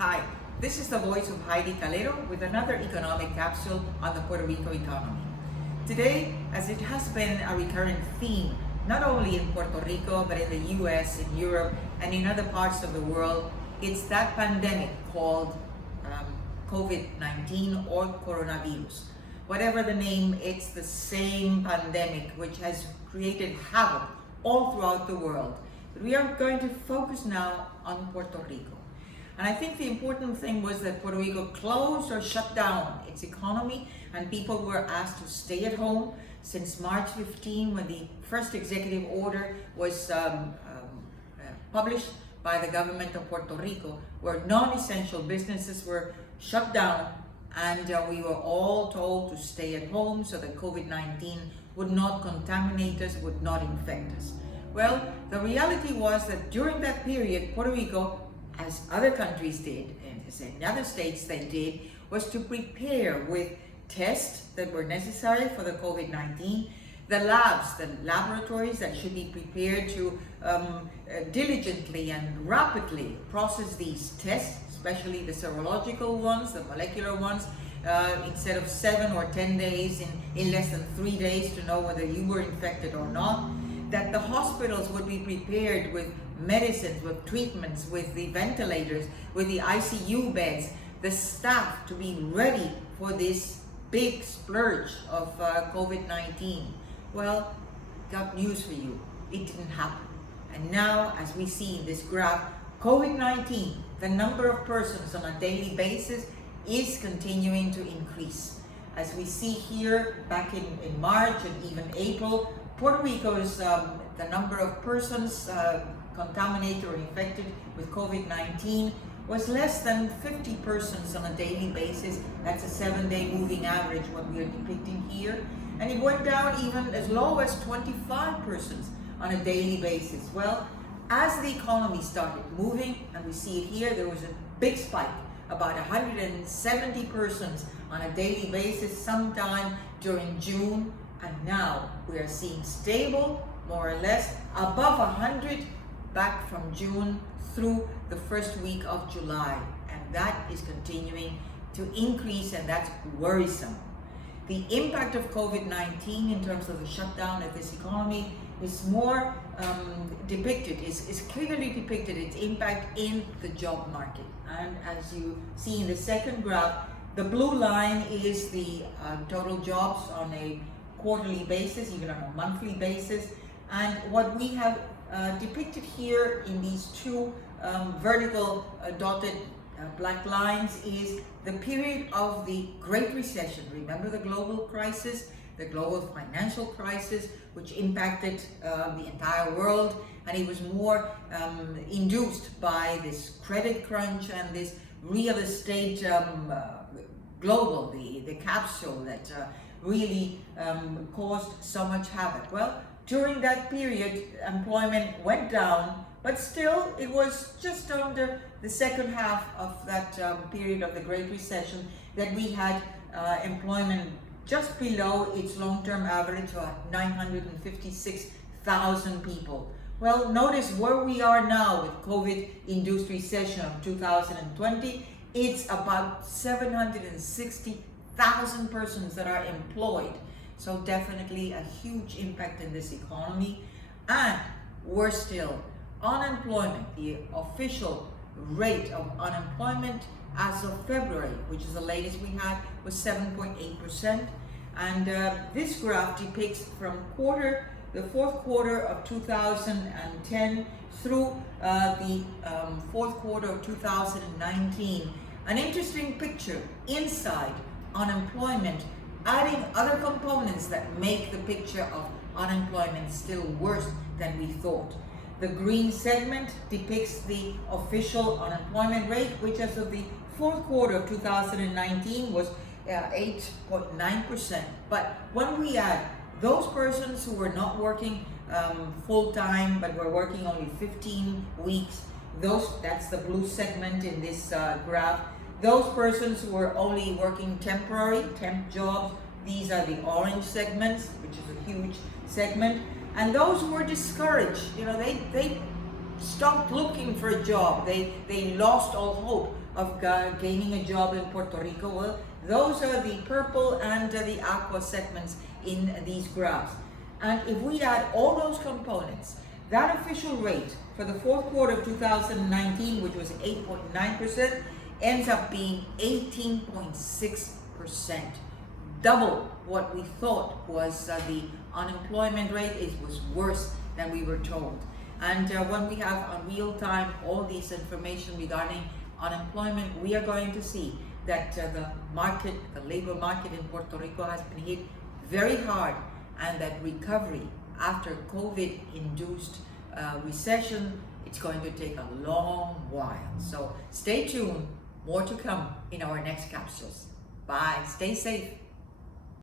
Hi, this is the voice of Heidie Calero with another economic capsule on the Puerto Rico economy. Today, as it has been a recurrent theme, not only in Puerto Rico, but in the US, in Europe, and in other parts of the world, it's that pandemic called Covid-19 or coronavirus. Whatever the name, it's the same pandemic which has created havoc all throughout the world. But we are going to focus now on Puerto Rico. And I think the important thing was that Puerto Rico closed or shut down its economy, and people were asked to stay at home since March 15, when the first executive order was published by the government of Puerto Rico, where non-essential businesses were shut down, and we were all told to stay at home so that COVID-19 would not contaminate us, would not infect us. Well, the reality was that during that period, Puerto Rico, as other countries did, and as in other states they did, was to prepare with tests that were necessary for the COVID-19, the labs, the laboratories that should be prepared to diligently and rapidly process these tests, especially the serological ones, the molecular ones, instead of 7 or 10 days, in less than 3 days to know whether you were infected or not, that the hospitals would be prepared with medicines, with treatments, with the ventilators, with the ICU beds, the staff to be ready for this big splurge of COVID-19. Well, got news for you. It didn't happen. And now, as we see in this graph, COVID-19, the number of persons on a daily basis is continuing to increase. As we see here, back in March and even April, Puerto Rico's, the number of persons contaminated or infected with COVID-19 was less than 50 persons on a daily basis. That's a 7-day moving average, what we are depicting here. And it went down even as low as 25 persons on a daily basis. Well, as the economy started moving, and we see it here, there was a big spike, about 170 persons on a daily basis sometime during June, and now we are seeing stable, more or less, above 100 back from June through the first week of July, and that is continuing to increase, and that's worrisome. The impact of COVID-19 in terms of the shutdown of this economy is more depicted, is clearly depicted, its impact in the job market. And as you see in the second graph, the blue line is the total jobs on a quarterly basis, even on a monthly basis. And what we have depicted here in these two vertical dotted black lines is the period of the Great Recession. Remember the global crisis, the global financial crisis, which impacted the entire world, and it was more induced by this credit crunch and this real estate global, the capsule that really caused so much havoc. Well, during that period, employment went down, but still it was just under the second half of that period of the Great Recession that we had employment just below its long-term average of 956,000 people. Well, notice where we are now with COVID-induced recession of 2020. It's about 760,000 persons that are employed. So definitely a huge impact in this economy. And worse still, unemployment, the official rate of unemployment as of February, which is the latest we had, was 7.8%. And this graph depicts from the fourth quarter of 2010 through the fourth quarter of 2019. An interesting picture inside unemployment, adding other components that make the picture of unemployment still worse than we thought. The green segment depicts the official unemployment rate, which as of the fourth quarter of 2019 was 8.9%. But when we add those persons who were not working full-time, but were working only 15 weeks, that's the blue segment in this graph. Those persons who were only working temporary, temp jobs, these are the orange segments, which is a huge segment. And those who were discouraged, they stopped looking for a job. They lost all hope of gaining a job in Puerto Rico. Well, those are the purple and the aqua segments in these graphs. And if we add all those components, that official rate for the fourth quarter of 2019, which was 8.9%, ends up being 18.6%. Double what we thought was the unemployment rate. It was worse than we were told. And when we have on real time all this information regarding unemployment, we are going to see that the labor market in Puerto Rico has been hit very hard, and that recovery after COVID-induced recession, it's going to take a long while. So stay tuned, more to come in our next capsules. Bye, stay safe.